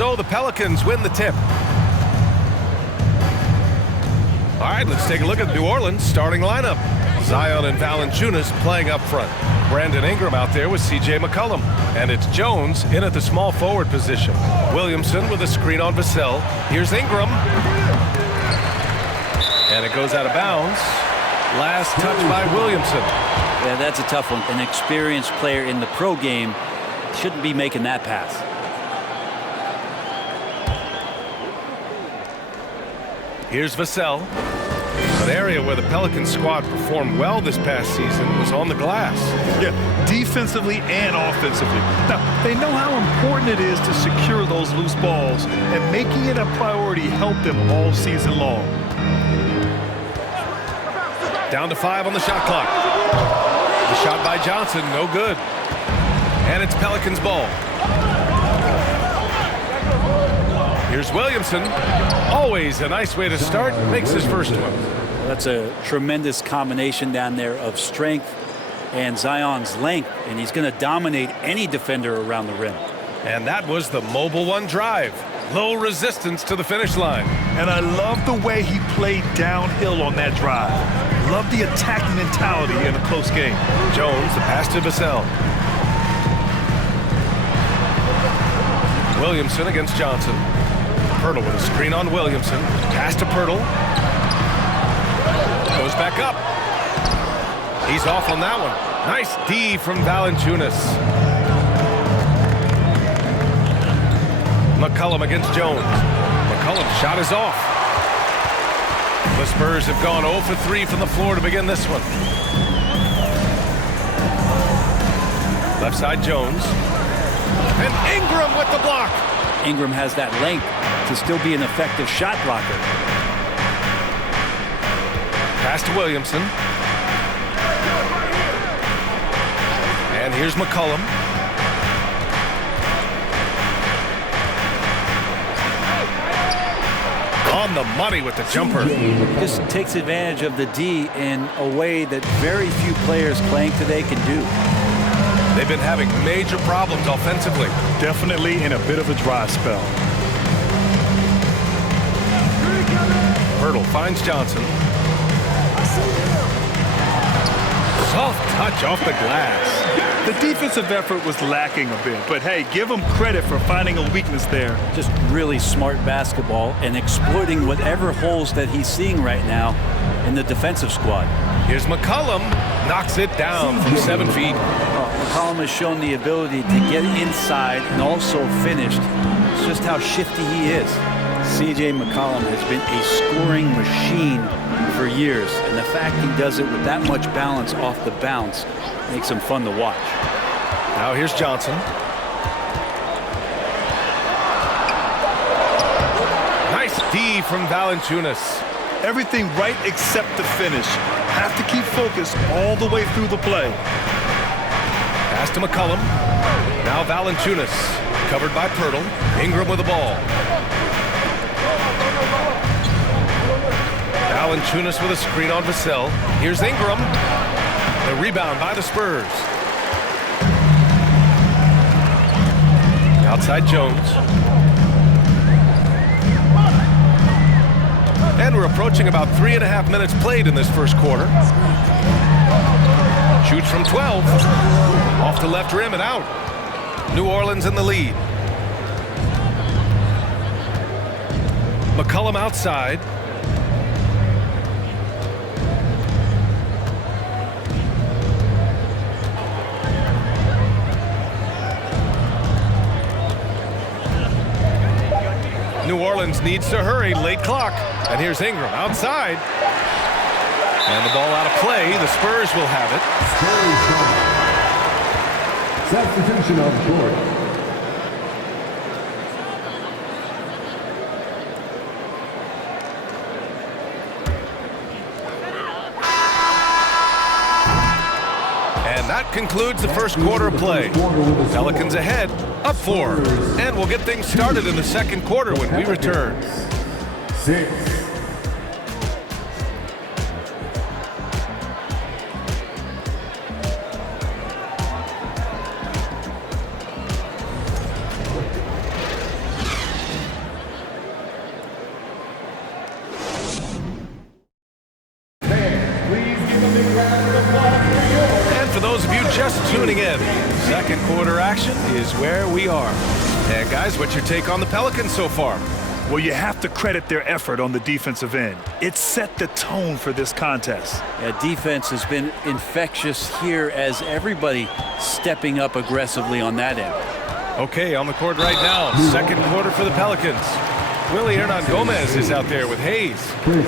So the Pelicans win the tip. All right, let's take a look at New Orleans' starting lineup. Zion and Valanciunas playing up front. Brandon Ingram out there with C.J. McCollum. And it's Jones in at the small forward position. Williamson with a screen on Vassell. Here's Ingram. And it goes out of bounds. Last touch by Williamson. Yeah, that's a tough one. An experienced player in the pro game shouldn't be making that pass. Here's Vassell. An area where the Pelicans squad performed well this past season was on the glass. Yeah, defensively and offensively. Now, they know how important it is to secure those loose balls, and making it a priority helped them all season long. Down to 5 on the shot clock. The shot by Johnson, no good. And it's Pelicans ball. Here's Williamson. Always a nice way to start. Makes his first one. That's a tremendous combination down there of strength and Zion's length, and he's going to dominate any defender around the rim. And that was the Mobile One drive. Low resistance to the finish line. And I love the way he played downhill on that drive. Love the attacking mentality in a close game. Jones, the pass to Vassell. Williamson against Johnson. Pirtle with a screen on Williamson. Pass to Pirtle. Goes back up. He's off on that one. Nice D from Valanciunas. McCollum against Jones. McCollum's shot is off. The Spurs have gone 0 for 3 from the floor to begin this one. Left side Jones. And Ingram with the block. Ingram has that length to still be an effective shot blocker. Pass to Williamson. And here's McCollum. On the money with the jumper. Just takes advantage of the D in a way that very few players playing today can do. They've been having major problems offensively. Definitely in a bit of a dry spell. Pirtle finds Johnson. Soft touch off the glass. The defensive effort was lacking a bit, but hey, give him credit for finding a weakness there. Just really smart basketball and exploiting whatever holes that he's seeing right now in the defensive squad. Here's McCollum. Knocks it down from 7 feet. McCollum has shown the ability to get inside and also finished. It's just how shifty he is. C.J. McCollum has been a scoring machine for years, and the fact he does it with that much balance off the bounce makes him fun to watch. Now here's Johnson. Nice D from Valanciunas. Everything right except the finish. Have to keep focused all the way through the play. Pass to McCollum. Now Valanciunas. Covered by Pirtle. Ingram with the ball. Valanciunas with a screen on Vassell. Here's Ingram. The rebound by the Spurs. Outside Jones. And we're approaching about 3.5 minutes played in this first quarter. Shoots from 12. Off the left rim and out. New Orleans in the lead. McCollum outside. New Orleans needs to hurry, late clock. And here's Ingram outside. And the ball out of play. The Spurs will have it. Substitution on the court. And that concludes the first quarter of play. Pelicans ahead, up 4. And we'll get things started in the second quarter when we return. 6. Second quarter action is where we are. And guys, what's your take on the Pelicans so far? Well, you have to credit their effort on the defensive end. It set the tone for this contest. Yeah, defense has been infectious here as everybody stepping up aggressively on that end. Okay, on the court right now, second quarter for the Pelicans. Willie Hernan-Gomez is out there with Hayes.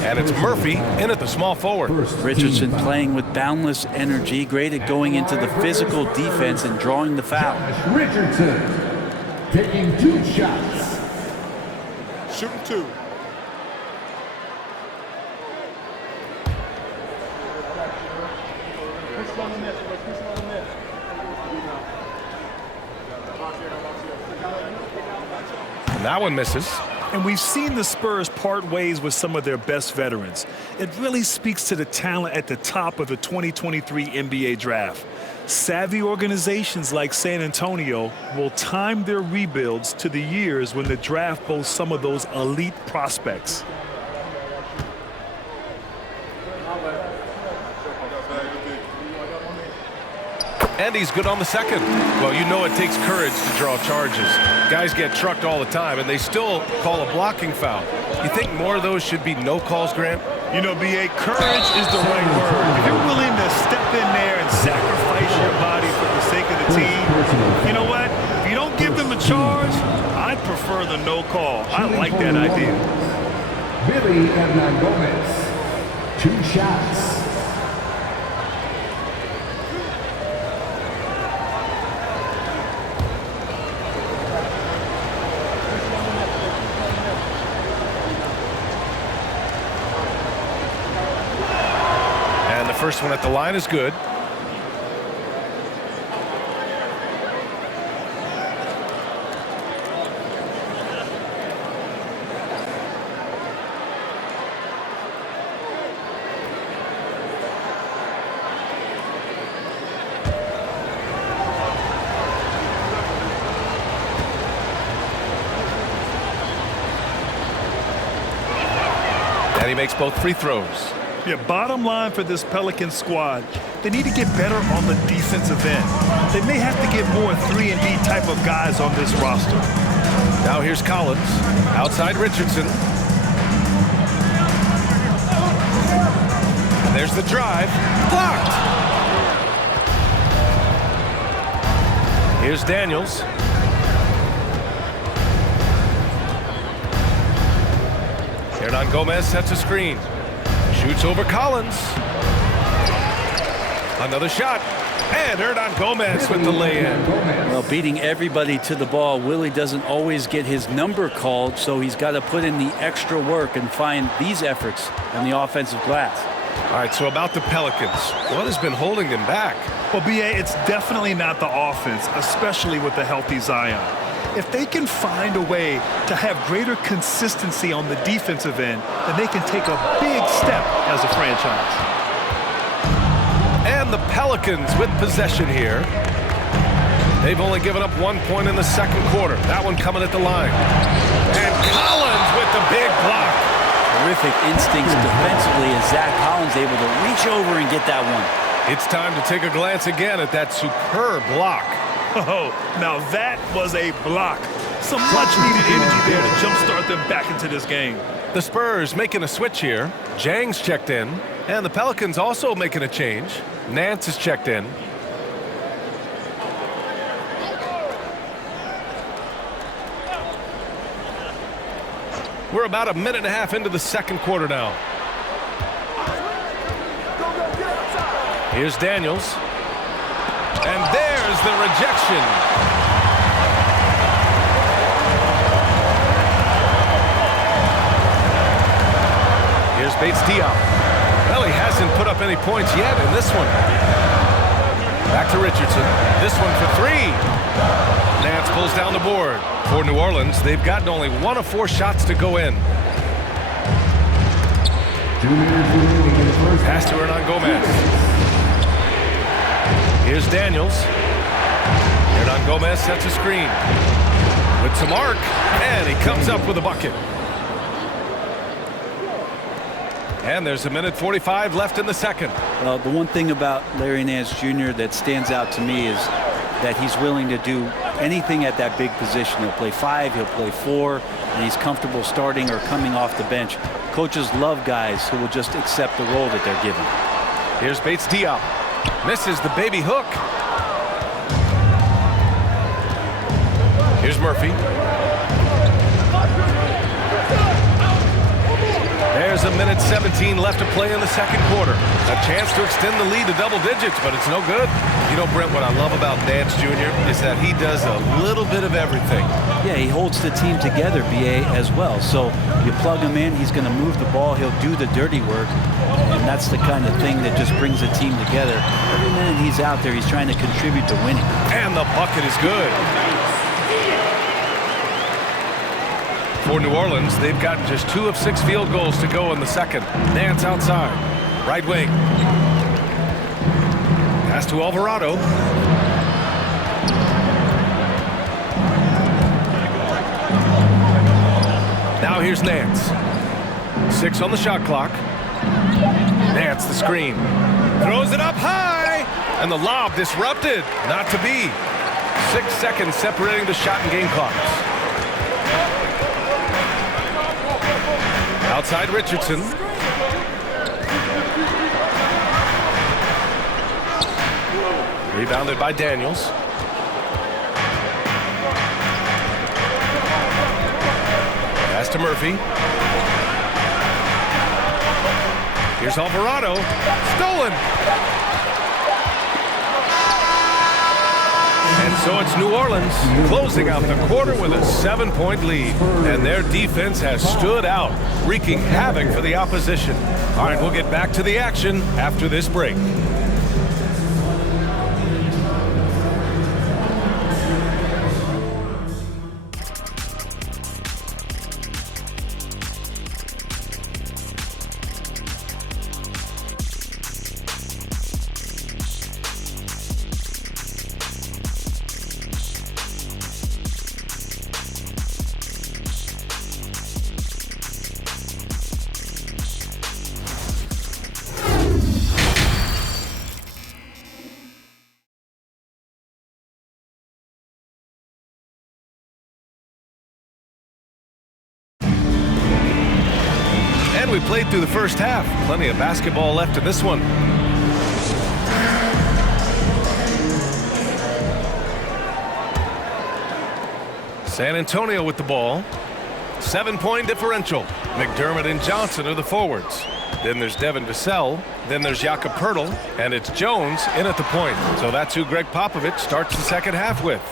And it's Murphy in at the small forward. Richardson playing with boundless energy, great at going into the physical defense and drawing the foul. Richardson taking 2 shots. Shooting 2. And that one misses. And we've seen the Spurs part ways with some of their best veterans. It really speaks to the talent at the top of the 2023 NBA draft. Savvy organizations like San Antonio will time their rebuilds to the years when the draft boasts some of those elite prospects. And he's good on the second. Well, you know it takes courage to draw charges. Guys get trucked all the time, and they still call a blocking foul. You think more of those should be no calls, Grant? You know, B.A., courage is the right word. If you're willing to step in there and sacrifice your body for the sake of the team, you know what? If you don't give them a charge, I'd prefer the no call. I like that idea. Willie Hernan-Gomez, 2 shots. First one at the line is good. And he makes both free throws. Yeah, bottom line for this Pelicans squad, they need to get better on the defensive end. They may have to get more 3-and-D type of guys on this roster. Now here's Collins, outside Richardson. And there's the drive, blocked. Here's Daniels. Hernan-Gomez sets a screen. Shoots over Collins. Another shot. And Hernan-Gomez with the lay-in. Well, beating everybody to the ball, Willie doesn't always get his number called, so he's got to put in the extra work and find these efforts on the offensive glass. All right, so about the Pelicans, what has been holding them back? Well, B.A., it's definitely not the offense, especially with the healthy Zion. If they can find a way to have greater consistency on the defensive end, then they can take a big step as a franchise. And the Pelicans with possession here. They've only given up 1 point in the second quarter. That one coming at the line. And Collins with the big block. Terrific instincts defensively as Zach Collins able to reach over and get that one. It's time to take a glance again at that superb block. Oh, now that was a block. Some much-needed energy there to jumpstart them back into this game. The Spurs making a switch here. Jang's checked in. And the Pelicans also making a change. Nance is checked in. We're about a minute and a half into the second quarter now. Here's Daniels. And there's the rejection. Here's Bates-Diop. Well, he hasn't put up any points yet in this one. Back to Richardson. This one for 3. Nance pulls down the board. For New Orleans, they've gotten only 1 of 4 shots to go in. 2 minutes remaining in the first. Pass to Hernan-Gomez. Here's Daniels. Hernan-Gomez sets a screen. With some arc, and he comes up with a bucket. And there's a minute 45 left in the second. Well, the one thing about Larry Nance Jr. that stands out to me is that he's willing to do anything at that big position. He'll play 5, he'll play 4, and he's comfortable starting or coming off the bench. Coaches love guys who will just accept the role that they're given. Here's Bates Diop. Misses the baby hook. Here's Murphy. There's 1:17 left to play in the second quarter. A chance to extend the lead to double digits, but it's no good. You know, Brent, what I love about Nance Jr. is that he does a little bit of everything. Yeah, he holds the team together, BA, as well. So you plug him in, he's going to move the ball, he'll do the dirty work, and that's the kind of thing that just brings a team together. Every minute he's out there, he's trying to contribute to winning. And the bucket is good. For New Orleans, they've gotten just 2 of 6 field goals to go in the second. Nance outside. Right wing. Pass to Alvarado. Now here's Nance. 6 on the shot clock. Nance the screen. Throws it up high. And the lob disrupted. Not to be. 6 seconds separating the shot and game clocks. Outside Richardson. Rebounded by Daniels. Pass to Murphy. Here's Alvarado. Stolen. And so it's New Orleans closing out the quarter with a 7-point lead. And their defense has stood out, wreaking havoc for the opposition. All right, we'll get back to the action after this break. We played through the first half. Plenty of basketball left in this one. San Antonio with the ball. 7-point differential. McDermott and Johnson are the forwards. Then there's Devin Vassell. Then there's Jakob Poeltl. And it's Jones in at the point. So that's who Greg Popovich starts the second half with.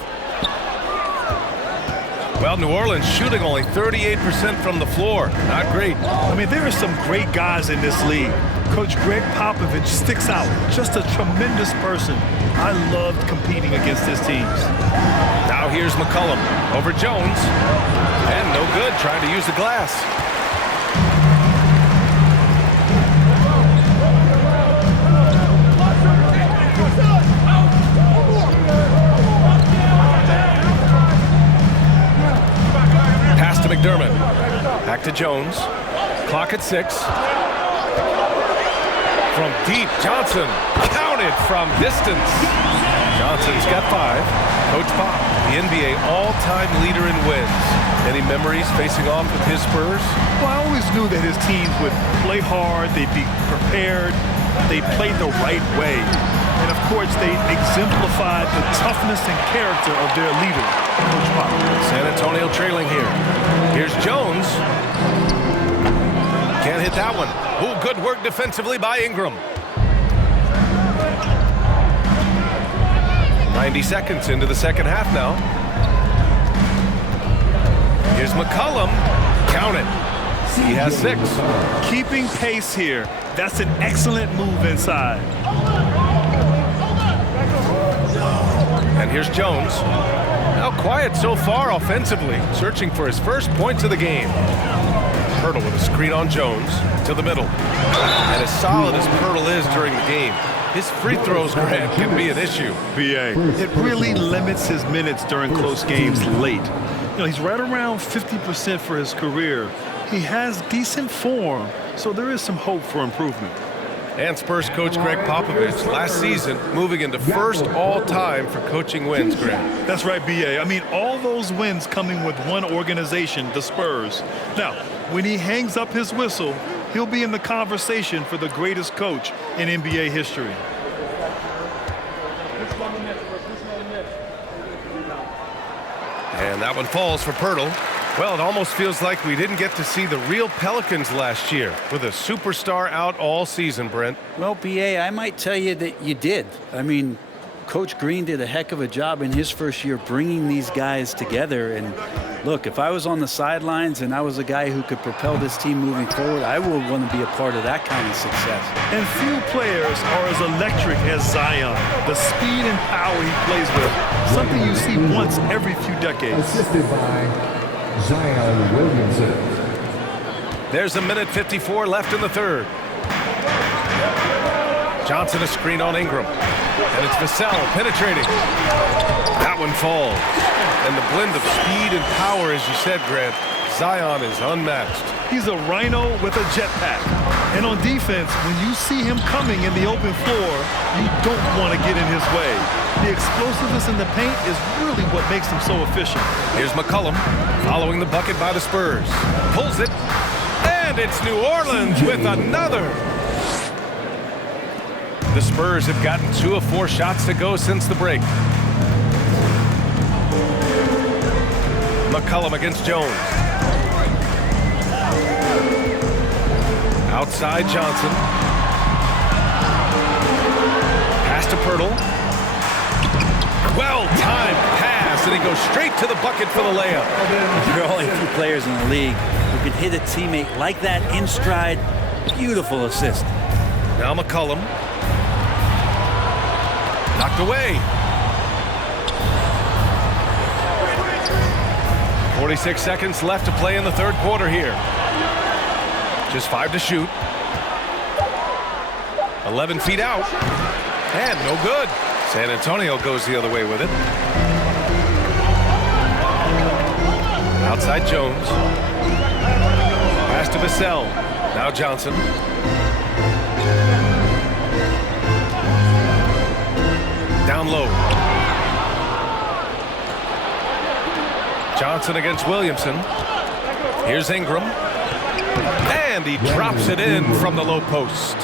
Well, New Orleans shooting only 38% from the floor. Not great. I mean, there are some great guys in this league. Coach Greg Popovich sticks out. Just a tremendous person. I loved competing against his teams. Now here's McCollum over Jones. And no good, trying to use the glass. McDermott. Back to Jones. Clock at 6. From deep, Johnson counted from distance. Johnson's got 5. Coach Pop, the NBA all-time leader in wins. Any memories facing off with his Spurs? Well, I always knew that his teams would play hard, they'd be prepared, they played the right way. And of course, they exemplified the toughness and character of their leader, Coach Pop. San Antonio trailing here. Here's Jones. Can't hit that one. Oh, good work defensively by Ingram. 90 seconds into the second half now. Here's McCollum. Count it. He has 6. Keeping pace here. That's an excellent move inside. And here's Jones. Now quiet so far offensively, searching for his first points of the game. Poeltl with a screen on Jones to the middle. And as solid as Poeltl is during the game, his free throws, Grant, can be an issue. BA. It really limits his minutes during close games late. You know, he's right around 50% for his career. He has decent form, so there is some hope for improvement. And Spurs coach Greg Popovich last season moving into first all-time for coaching wins, Greg. That's right, B.A. I mean, all those wins coming with one organization, the Spurs. Now, when he hangs up his whistle, he'll be in the conversation for the greatest coach in NBA history. And that one falls for Pirtle. Well, it almost feels like we didn't get to see the real Pelicans last year with a superstar out all season, Brent. Well, B.A., I might tell you that you did. I mean, Coach Green did a heck of a job in his first year bringing these guys together. And look, if I was on the sidelines and I was a guy who could propel this team moving forward, I would want to be a part of that kind of success. And few players are as electric as Zion. The speed and power he plays with, something you see once every few decades. Assisted by Zion Williamson. There's a minute 54 left in the third. Johnson a screen on Ingram. And it's Vassell penetrating. That one falls. And the blend of speed and power, as you said, Grant, Zion is unmatched. He's a rhino with a jetpack. And on defense, when you see him coming in the open floor, you don't want to get in his way. The explosiveness in the paint is really what makes him so efficient. Here's McCollum following the bucket by the Spurs. Pulls it. And it's New Orleans with another. The Spurs have gotten 2 of 4 shots to go since the break. McCollum against Jones. Outside Johnson. Pass to Pirtle. Well-timed pass, and he goes straight to the bucket for the layup. There are only a few players in the league who can hit a teammate like that in stride. Beautiful assist. Now McCollum. Knocked away. 46 seconds left to play in the third quarter here. Just 5 to shoot. 11 feet out. And no good. San Antonio goes the other way with it. Outside Jones. Pass to Vassell. Now Johnson. Down low. Johnson against Williamson. Here's Ingram. And he drops it in from the low post.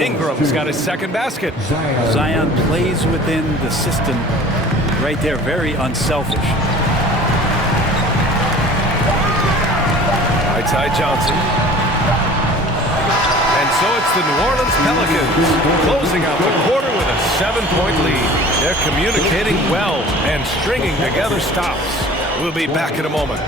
Ingram's got his second basket. Zion plays within the system right there, very unselfish. Right side Johnson. And so it's the New Orleans Pelicans closing out the quarter with a 7-point lead. They're communicating well and stringing together stops. We'll be back in a moment.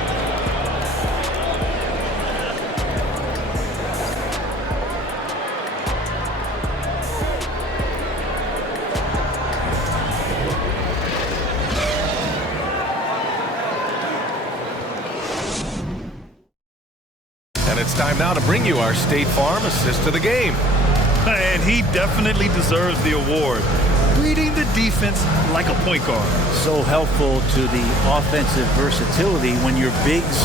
And it's time now to bring you our State Farm assist of the game. And he definitely deserves the award. Reading the defense like a point guard. So helpful to the offensive versatility when your bigs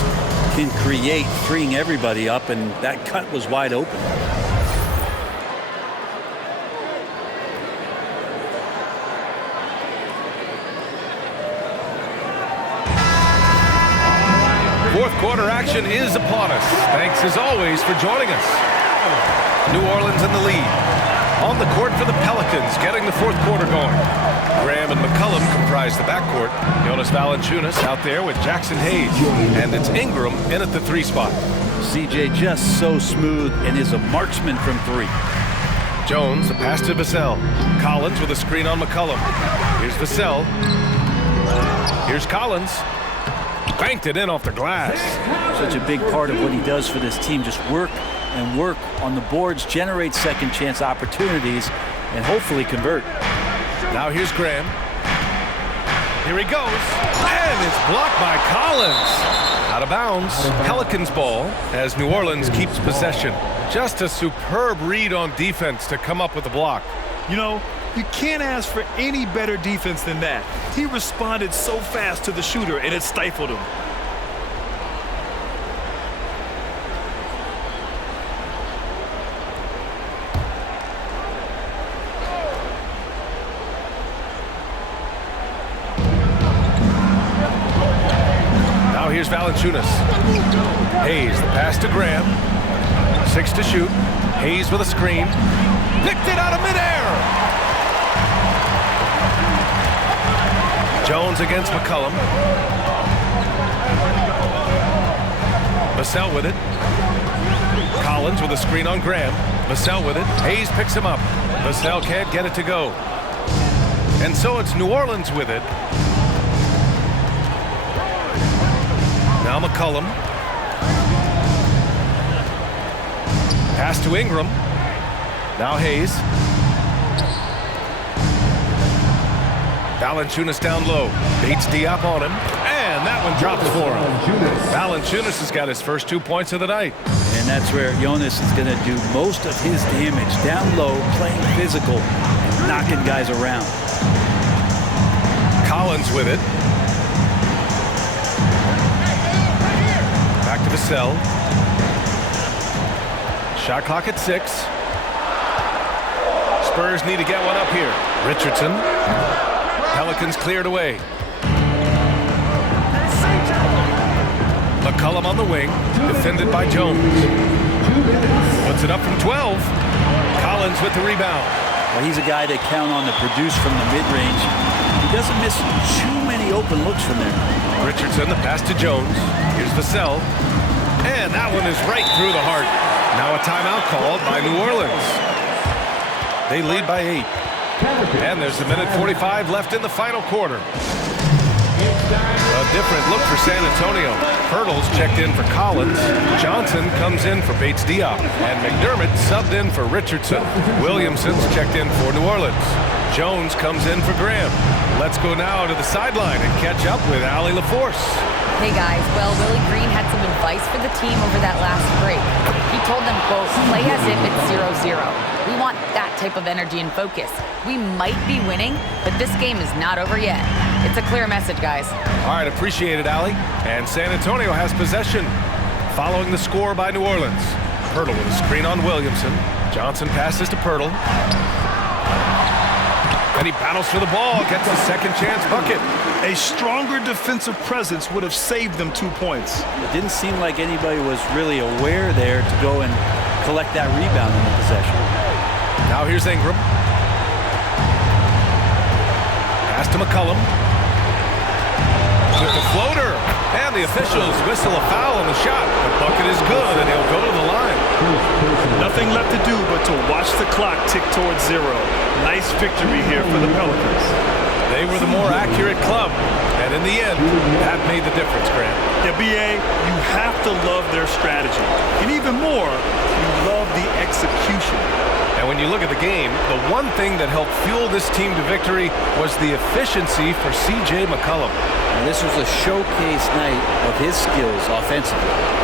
can create, freeing everybody up, and that cut was wide open. Fourth quarter action is upon us. Thanks as always for joining us. New Orleans in the lead. On the court for the Pelicans, getting the fourth quarter going. Graham and McCollum comprise the backcourt. Jonas Valanciunas out there with Jackson Hayes. And it's Ingram in at the 3 spot. CJ just so smooth and is a marksman from 3. Jones, the pass to Vassell. Collins with a screen on McCollum. Here's Vassell. Here's Collins. Banked it in off the glass. Such a big part of what he does for this team, just work and work on the boards, generate second chance opportunities, and hopefully convert. Now here's Graham. Here he goes. And it's blocked by Collins. Out of bounds. Pelicans ball as New Orleans keeps possession. Just a superb read on defense to come up with the block. You know, you can't ask for any better defense than that. He responded so fast to the shooter, and it stifled him. here's Valanciunas. Hayes, the pass to Graham. 6 to shoot. Hayes with a screen. Picked it out of midair. Jones against McCollum. Vassell with it. Collins with a screen on Graham. Vassell with it. Hayes picks him up. Vassell can't get it to go. And so it's New Orleans with it. Now McCollum. Pass to Ingram. Now Hayes. Valanciunas down low. Bates Diop on him. And that one drops for him. Valanciunas has got his first 2 points of the night. And that's where Jonas is going to do most of his damage. Down low, playing physical, knocking guys around. Collins with it. Back to Vassell. Shot clock at 6. Spurs need to get one up here. Richardson. Pelicans cleared away. McCollum on the wing, defended by Jones. Puts it up from 12. Collins with the rebound. Well, he's a guy they count on to produce from the mid-range. He doesn't miss too many open looks from there. Richardson, the pass to Jones. Here's Vassell. And that one is right through the heart. Now a timeout called by New Orleans. They lead by 8. And there's a minute 45 left in the final quarter. A different look for San Antonio. Hurdles checked in for Collins. Johnson comes in for Bates Diop. And McDermott subbed in for Richardson. Williamson's checked in for New Orleans. Jones comes in for Graham. Let's go now to the sideline and catch up with Allie LaForce. Hey guys, well, Willie Green had some advice for the team over that last break. He told them, quote, play as if it's 0-0. We want that type of energy and focus. We might be winning, but this game is not over yet. It's a clear message, guys. All right, appreciate it, Allie. And San Antonio has possession. Following the score by New Orleans. Pirtle with a screen on Williamson. Johnson passes to Pirtle. And he battles for the ball, gets a second chance bucket. A stronger defensive presence would have saved them 2 points. It didn't seem like anybody was really aware there to go and collect that rebound in the possession. Now here's Ingram. Pass to McCollum. With the floater. And the officials whistle a foul on the shot. The bucket is good, and he'll go to the line. Nothing left to do but to watch the clock tick towards 0. Nice victory here for the Pelicans. They were the more accurate club, and in the end, that made the difference, Grant. Yeah, B.A., you have to love their strategy. And even more, you love the execution. And when you look at the game, the one thing that helped fuel this team to victory was the efficiency for C.J. McCollum. And this was a showcase night of his skills offensively.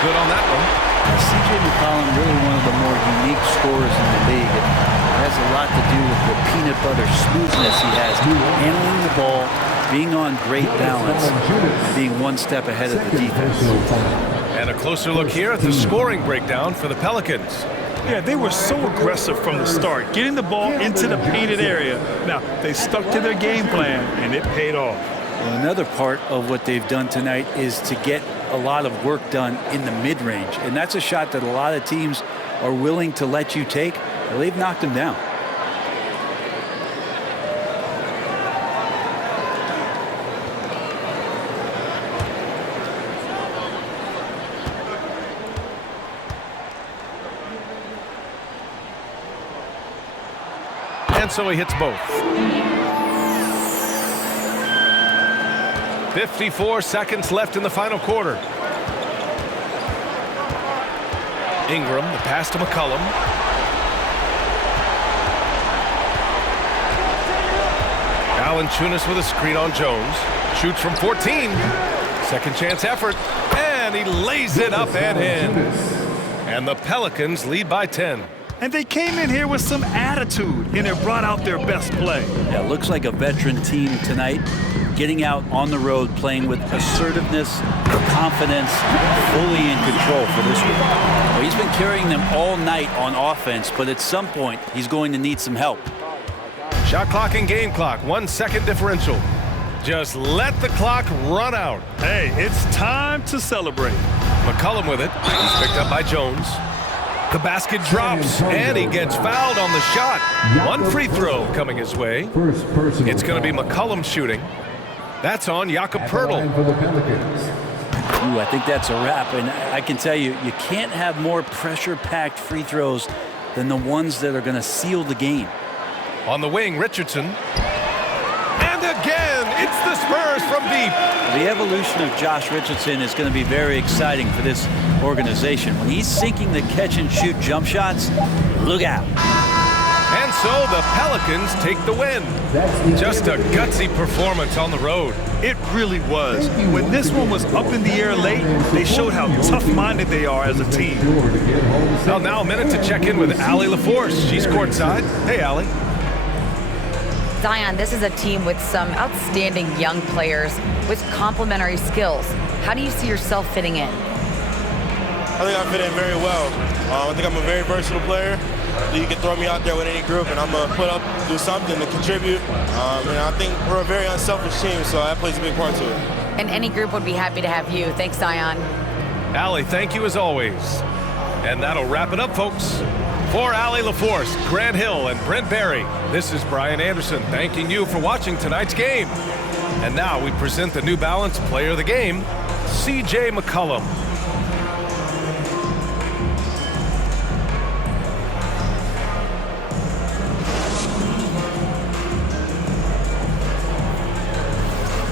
Good on that one. C.J. McCollum, really one of the more unique scorers in the league. It has a lot to do with the peanut butter smoothness he has. Handling the ball, being on great balance, being one step ahead of the defense. And a closer look here at the scoring breakdown for the Pelicans. Yeah, they were so aggressive from the start, getting the ball into the painted area. Now, they stuck to their game plan, and it paid off. Well, another part of what they've done tonight is to get a lot of work done in the mid-range. And that's a shot that a lot of teams are willing to let you take. Well, they've knocked them down. And so he hits both. 54 seconds left in the final quarter. Ingram, the pass to McCollum. Valanciunas with a screen on Jones. Shoots from 14. Second chance effort. And he lays it up and in. And the Pelicans lead by 10. And they came in here with some attitude, and it brought out their best play. Yeah, looks like a veteran team tonight, getting out on the road, playing with assertiveness, confidence, fully in control for this one. Well, he's been carrying them all night on offense, but at some point, he's going to need some help. Shot clock and game clock, 1 second differential. Just let the clock run out. Hey, it's time to celebrate. McCollum with it. He's picked up by Jones. The basket drops, and he gets fouled on the shot. One free throw coming his way. It's going to be McCollum shooting. That's on Jakob Poeltl. For the Pelicans. Ooh, I think that's a wrap, and I can tell you, you can't have more pressure-packed free throws than the ones that are going to seal the game. On the wing, Richardson. And again, it's the Spurs from deep. The evolution of Josh Richardson is going to be very exciting for this organization. When he's sinking the catch-and-shoot jump shots, look out. And so the Pelicans take the win. Just a gutsy performance on the road. It really was. When this one was up in the air late, they showed how tough-minded they are as a team. Well, now a minute to check in with Allie LaForce. She's courtside. Hey, Allie. Zion, this is a team with some outstanding young players with complementary skills. How do you see yourself fitting in? I think I fit in very well. I think I'm a very versatile player. You can throw me out there with any group, and I'm going to put up, do something to contribute. And I think we're a very unselfish team, so that plays a big part to it. And any group would be happy to have you. Thanks, Zion. Allie, thank you as always. And that'll wrap it up, folks. For Allie LaForce, Grant Hill, and Brent Barry, this is Brian Anderson thanking you for watching tonight's game. And now we present the New Balance Player of the Game, C.J. McCollum.